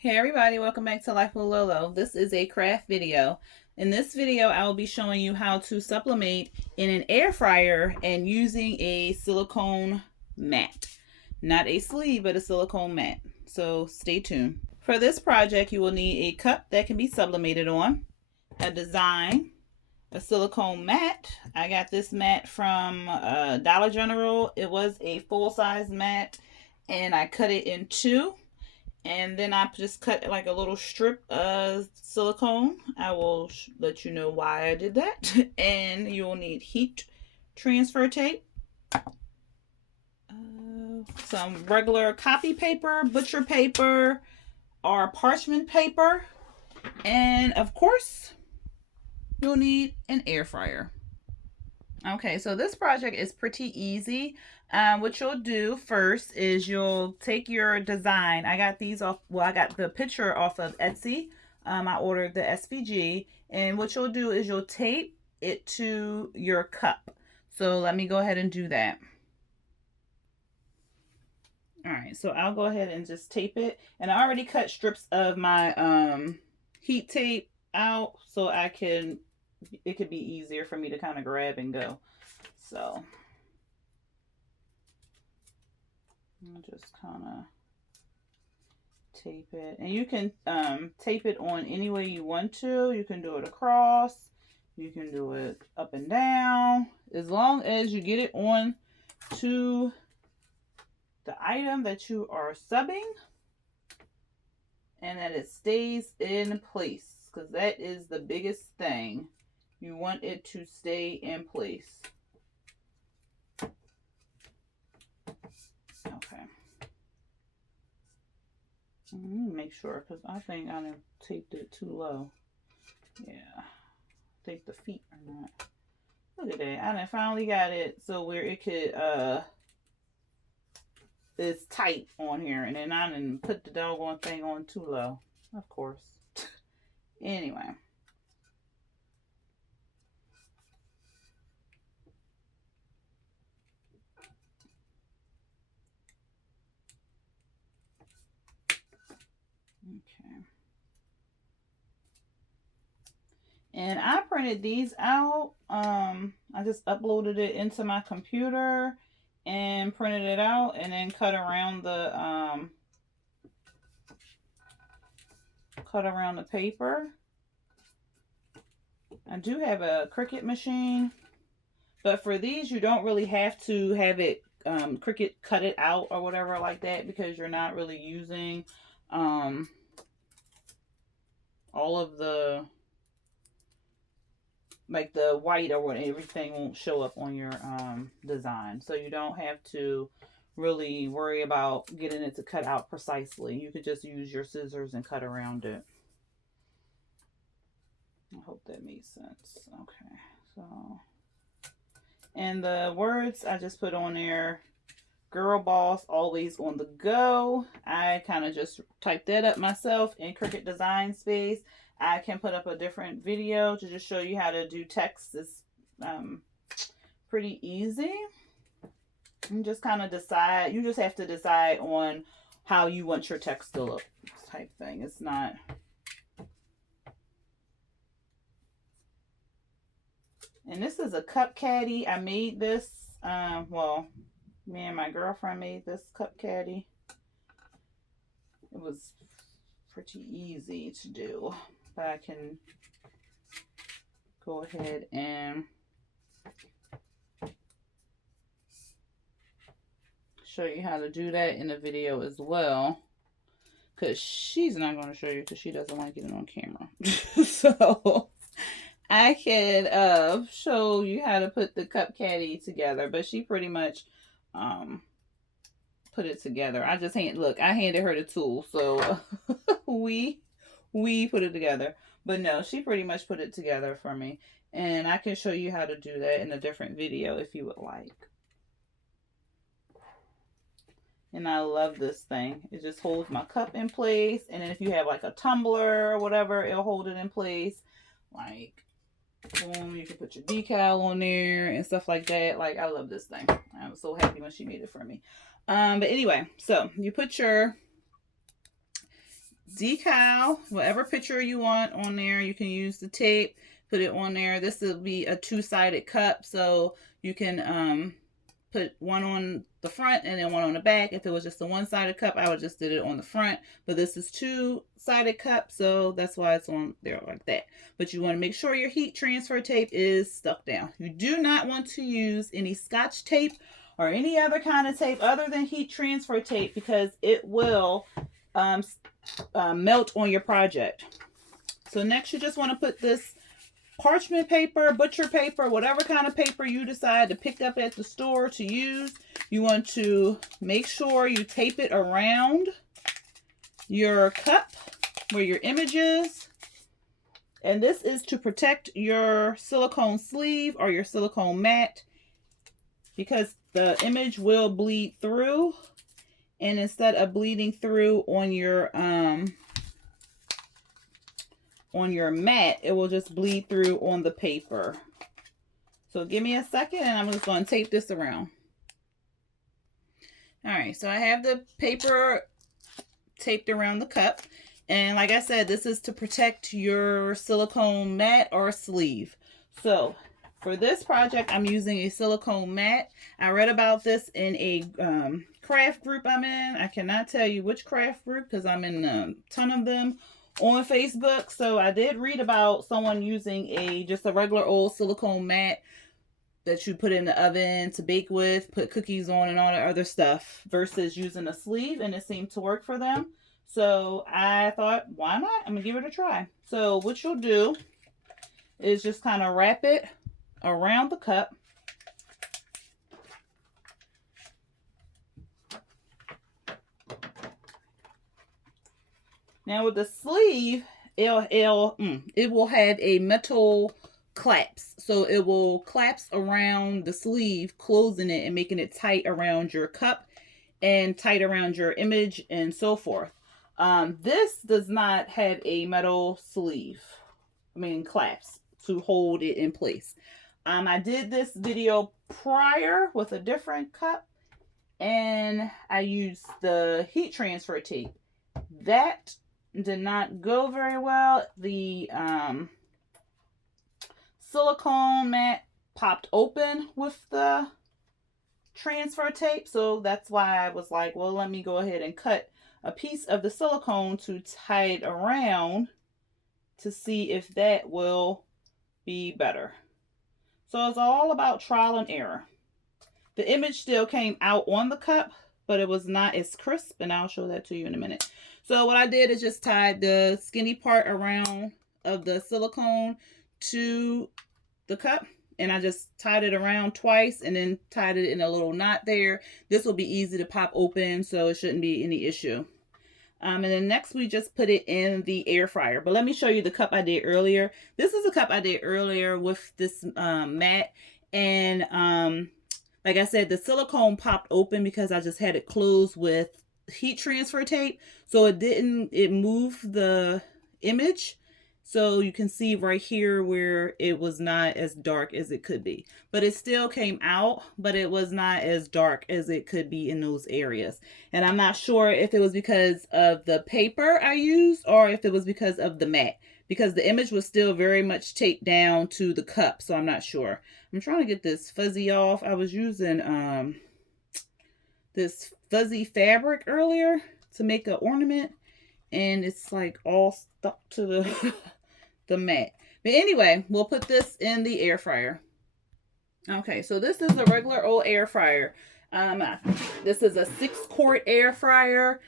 Hey everybody, welcome back to Life with Lolo. This is a craft video. In this video, I will be showing you how to sublimate in an air fryer and using a silicone mat. Not a sleeve, but a silicone mat. So stay tuned. For this project, you will need a cup that can be sublimated on, a design, a silicone mat. I got this mat from Dollar General. It was a full-size mat and I cut it in two. And then I just cut like a little strip of silicone. I will let you know why I did that. And you'll need heat transfer tape, some regular copy paper, butcher paper, or parchment paper, and of course you'll need an air fryer. Okay, so this project is pretty easy. What you'll do first is you'll take your design. I got these off, well, I got the picture off of Etsy. I ordered the SVG. And what you'll do is you'll tape it to your cup. So let me go ahead and do that. All right, so I'll go ahead and just tape it. And I already cut strips of my heat tape out so it could be easier for me to kind of grab and go. So I'll just kind of tape it, and you can tape it on any way you want to. You can do it across, you can do it up and down, as long as you get it on to the item that you are subbing and that it stays in place, because that is the biggest thing. You want it to stay in place. Okay. Let me make sure, because I think I taped it too low. Yeah. I think the feet are not. Look at that. I finally got it so where it could, it's tight on here. And then I didn't put the doggone thing on too low. Of course. Anyway. Okay. And I printed these out. I just uploaded it into my computer and printed it out, and then cut around the paper. I do have a Cricut machine, but for these you don't really have to have it Cricut cut it out or whatever like that, because you're not really using all of the, like the white or what, everything won't show up on your design. So you don't have to really worry about getting it to cut out precisely. You could just use your scissors and cut around it. I hope that made sense. Okay, so, and the words I just put on there: girl boss, always on the go. I kind of just typed that up myself in Cricut Design Space. I can put up a different video to just show you how to do text. It's pretty easy. You just kind of decide. You just have to decide on how you want your text to look, type thing. It's not. And this is a cup caddy. I made this. Well, me and my girlfriend made this cup caddy. It was pretty easy to do, but I can go ahead and show you how to do that in the video as well, because she's not going to show you because she doesn't like it on camera. So I can show you how to put the cup caddy together, but she pretty much put it together. I just I handed her the tool, so we put it together. But no, she pretty much put it together for me, and I can show you how to do that in a different video if you would like. And I love this thing. It just holds my cup in place, and then if you have like a tumbler or whatever, it'll hold it in place. Like, boom, you can put your decal on there and stuff like that. Like, I love this thing. I was so happy when she made it for me. But anyway, so you put your decal, whatever picture you want on there. You can use the tape, put it on there. This will be a two-sided cup, so you can put one on the front and then one on the back. If it was just a one-sided cup, I would just did it on the front. But this is two-sided cup, so that's why it's on there like that. But you want to make sure your heat transfer tape is stuck down. You do not want to use any Scotch tape or any other kind of tape other than heat transfer tape, because it will melt on your project. So next you just want to put this parchment paper, butcher paper, whatever kind of paper you decide to pick up at the store to use. You want to make sure you tape it around your cup where your image is. And this is to protect your silicone sleeve or your silicone mat, because the image will bleed through, and instead of bleeding through on your mat, it will just bleed through on the paper. So give me a second and I'm just going to tape this around. All right, so I have the paper taped around the cup, and like I said, this is to protect your silicone mat or sleeve. So for this project, I'm using a silicone mat. I read about this in a craft group I'm in. I cannot tell you which craft group because I'm in a ton of them on Facebook. So I did read about someone using just a regular old silicone mat that you put in the oven to bake with, put cookies on and all that other stuff, versus using a sleeve, and it seemed to work for them. So I thought, why not? I'm gonna give it a try. So what you'll do is just kind of wrap it around the cup. Now with the sleeve, it will have a metal clasp. So it will clasp around the sleeve, closing it and making it tight around your cup and tight around your image and so forth. This does not have a metal sleeve, clasp to hold it in place. I did this video prior with a different cup, and I used the heat transfer tape. That did not go very well. The silicone mat popped open with the transfer tape, so that's why I was like, well, let me go ahead and cut a piece of the silicone to tie it around to see if that will be better. So it's all about trial and error. The image still came out on the cup, but it was not as crisp, and I'll show that to you in a minute. So what I did is just tied the skinny part around of the silicone to the cup, and I just tied it around twice and then tied it in a little knot there. This will be easy to pop open, so it shouldn't be any issue. And then next we just put it in the air fryer. But let me show you the cup I did earlier. This is a cup I did earlier with this mat. And like I said, the silicone popped open because I just had it closed with heat transfer tape. So it moved the image. So you can see right here where it was not as dark as it could be. But it still came out, but it was not as dark as it could be in those areas. And I'm not sure if it was because of the paper I used or if it was because of the mat, because the image was still very much taped down to the cup. So I'm not sure. I'm trying to get this fuzzy off. I was using this fuzzy fabric earlier to make an ornament, and it's like all stuck to the mat. But anyway, we'll put this in the air fryer. Okay, so this is a regular old air fryer. This is a 6-quart air fryer.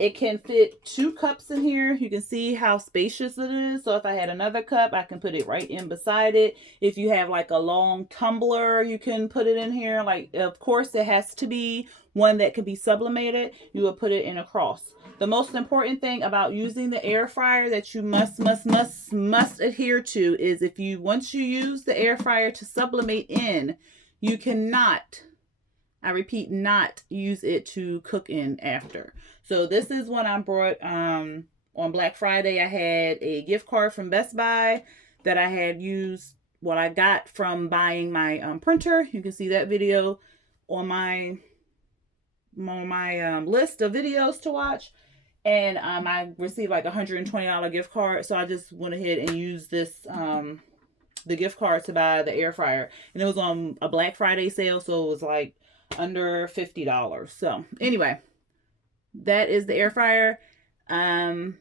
It can fit 2 cups in here. You can see how spacious it is. So if I had another cup, I can put it right in beside it. If you have like a long tumbler, you can put it in here. Like, of course, it has to be one that can be sublimated. You will put it in across. The most important thing about using the air fryer that you must adhere to is once you use the air fryer to sublimate in, you cannot, I repeat, not use it to cook in after. So this is what I brought on Black Friday. I had a gift card from Best Buy that I had used, what I got from buying my printer. You can see that video on my list of videos to watch. And I received like $120 gift card, so I just went ahead and used this the gift card to buy the air fryer, and it was on a Black Friday sale, so it was like under $50. So anyway, that is the air fryer. I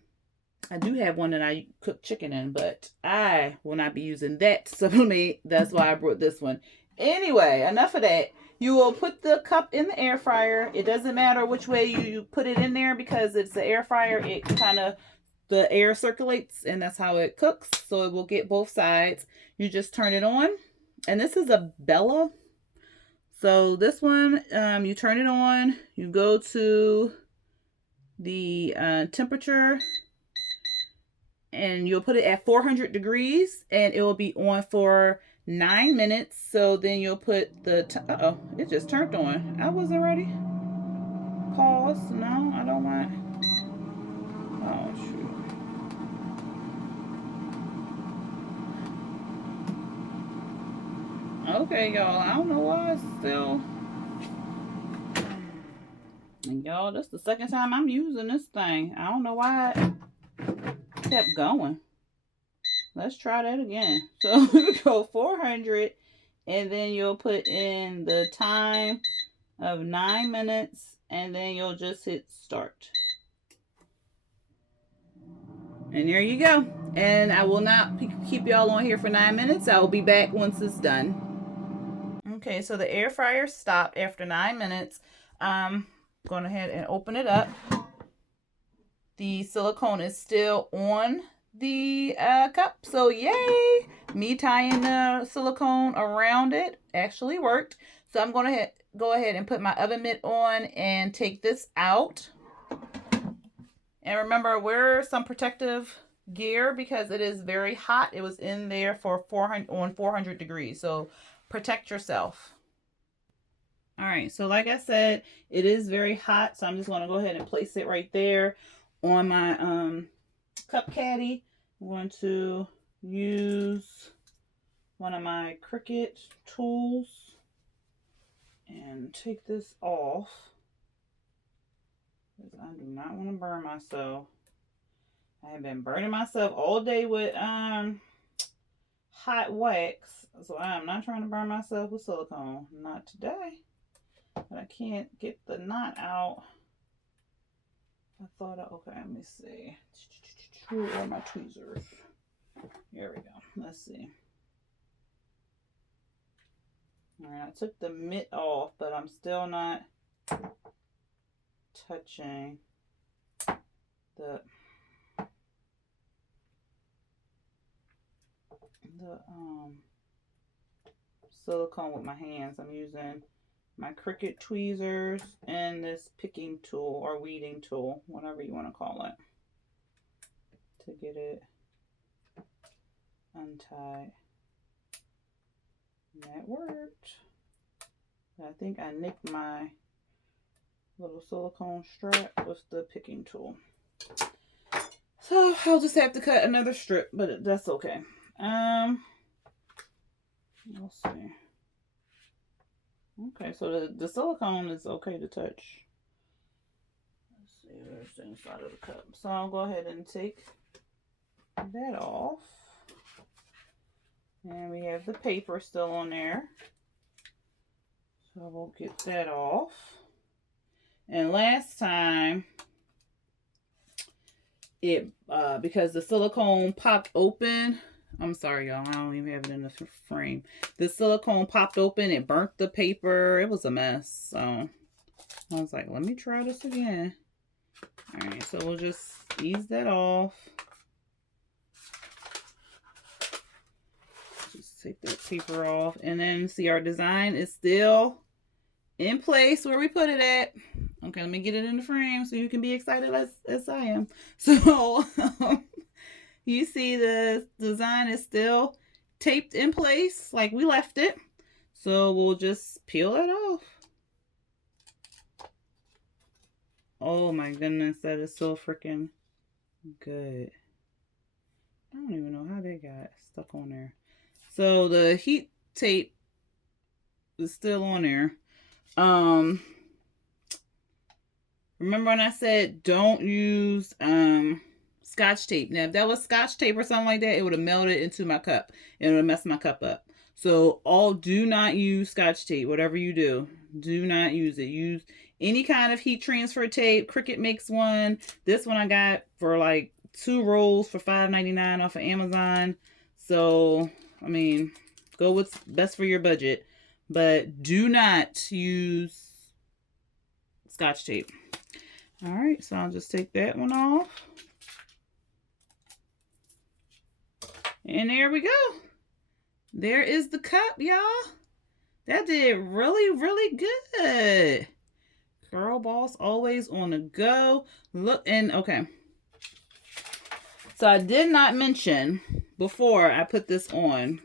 do have one that I cook chicken in, but I will not be using that to sublimate. That's why I brought this one. Anyway, enough of that. You will put the cup in the air fryer. It doesn't matter which way you put it in there because it's the air fryer. It kind of, the air circulates and that's how it cooks. So it will get both sides. You just turn it on. And this is a Bella. So this one, you turn it on. You go to the temperature and you'll put it at 400 degrees and it will be on for 9 minutes. So then you'll put the uh-oh, it just turned on. I wasn't ready. Pause. No, I don't want. Oh shoot. Okay, y'all, I don't know why it's still. And y'all, this is the second time I'm using this thing. I don't know why it kept going. Let's try that again. So we go 400 and then you'll put in the time of 9 minutes and then you'll just hit start. And there you go. And I will not keep y'all on here for 9 minutes. I will be back once it's done. Okay, so the air fryer stopped after 9 minutes. Going ahead and open it up. The silicone is still on the cup, so yay, me tying the silicone around it actually worked. So I'm going to go ahead and put my oven mitt on and take this out. And remember, wear some protective gear because it is very hot. It was in there for 400 degrees, so protect yourself. All right, so like I said, it is very hot, so I'm just going to go ahead and place it right there on my cup caddy. I'm going to use one of my Cricut tools and take this off because I do not want to burn myself. I have been burning myself all day with hot wax, so I'm not trying to burn myself with silicone. Not today. But I can't get the knot out. I thought, okay, let me see. Where are my tweezers? Here we go. Let's see. All right, I took the mitt off, but I'm still not touching the silicone with my hands. I'm using my Cricut tweezers and this picking tool or weeding tool, whatever you want to call it, to get it untied. And that worked. I think I nicked my little silicone strap with the picking tool. So I'll just have to cut another strip, but that's okay. Let's see. Okay, so the silicone is okay to touch. Let's see, where's the inside of the cup. So I'll go ahead and take that off. And we have the paper still on there. So we'll get that off. And last time, it because the silicone popped open. I'm sorry, y'all. I don't even have it in the frame. The silicone popped open. It burnt the paper. It was a mess. So I was like, let me try this again. All right, so we'll just ease that off. Just take that paper off. And then see, our design is still in place where we put it at. Okay, let me get it in the frame so you can be excited as I am. So you see the design is still taped in place like we left it. So we'll just peel it off. Oh my goodness, that is so freaking good. I don't even know how they got stuck on there. So the heat tape is still on there. Remember when I said don't use Scotch tape? Now, if that was Scotch tape or something like that, it would have melted into my cup and it would have messed my cup up. So do not use Scotch tape. Whatever you do not use it. Use any kind of heat transfer tape. Cricut makes one. This one I got for like 2 rolls for $5.99 off of Amazon. So, I mean, go what's best for your budget. But do not use Scotch tape. All right, so I'll just take that one off. And there we go. There is the cup, y'all. That did really, really good. Girl boss always on the go. Look, and okay. So I did not mention before I put this on,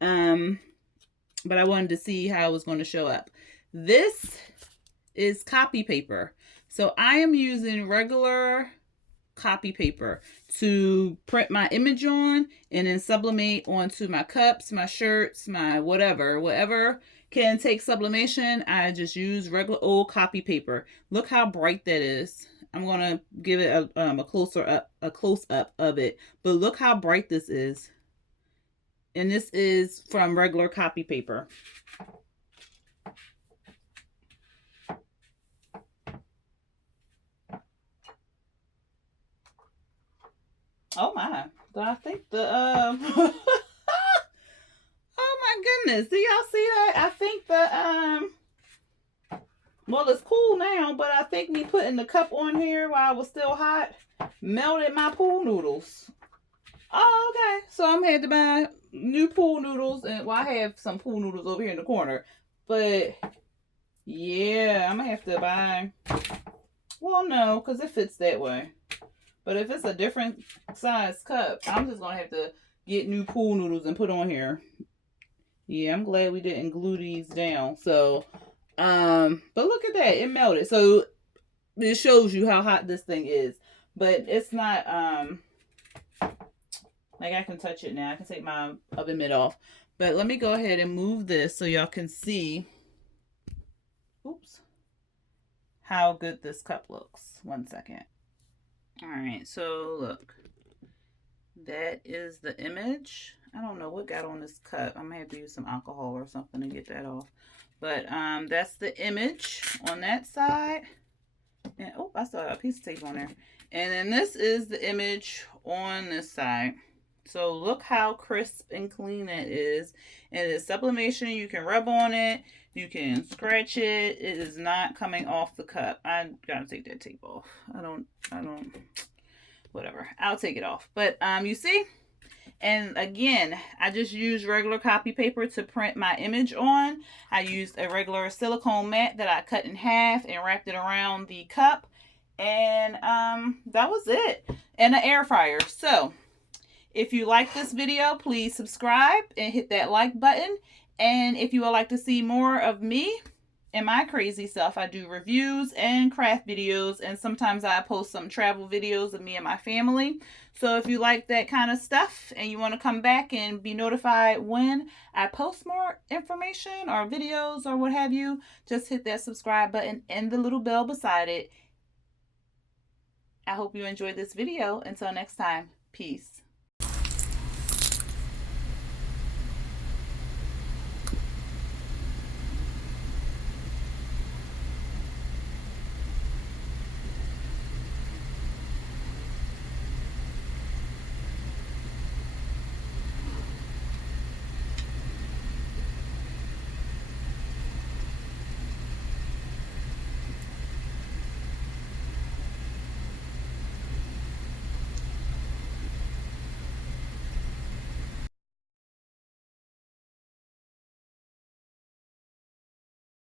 but I wanted to see how it was going to show up. This is copy paper. So I am using regular copy paper to print my image on and then sublimate onto my cups, my shirts, my whatever can take sublimation. I just use regular old copy paper. Look how bright that is. I'm gonna give it a close up of it, but look how bright this is. And this is from regular copy paper. Oh my! I think the oh my goodness! Do y'all see that? I think the well, it's cool now, but I think me putting the cup on here while it was still hot melted my pool noodles. Oh, okay. So I'm had to buy new pool noodles, and well, I have some pool noodles over here in the corner, but yeah, I'm gonna have to buy. Well, no, because it fits that way. But if it's a different size cup, I'm just gonna have to get new pool noodles and put on here. Yeah, I'm glad we didn't glue these down. So, but look at that, it melted. So it shows you how hot this thing is. But it's not like I can touch it now. I can take my oven mitt off. But let me go ahead and move this so y'all can see. Oops. How good this cup looks. 1 second. All right, so look, that is the image. I don't know what got on this cup. I'm gonna have to use some alcohol or something to get that off. But that's the image on that side. And oh, I still have a piece of tape on there. And then this is the image on this side. So look how crisp and clean that is. And it's sublimation. You can rub on it. You can scratch it. It is not coming off the cup. I gotta take that tape off. I don't, whatever. I'll take it off. But you see? And again, I just used regular copy paper to print my image on. I used a regular silicone mat that I cut in half and wrapped it around the cup. And that was it. And an air fryer. So if you like this video, please subscribe and hit that like button. And if you would like to see more of me and my crazy stuff, I do reviews and craft videos, and sometimes I post some travel videos of me and my family. So if you like that kind of stuff and you want to come back and be notified when I post more information or videos or what have you, just hit that subscribe button and the little bell beside it. I hope you enjoyed this video. Until next time, peace.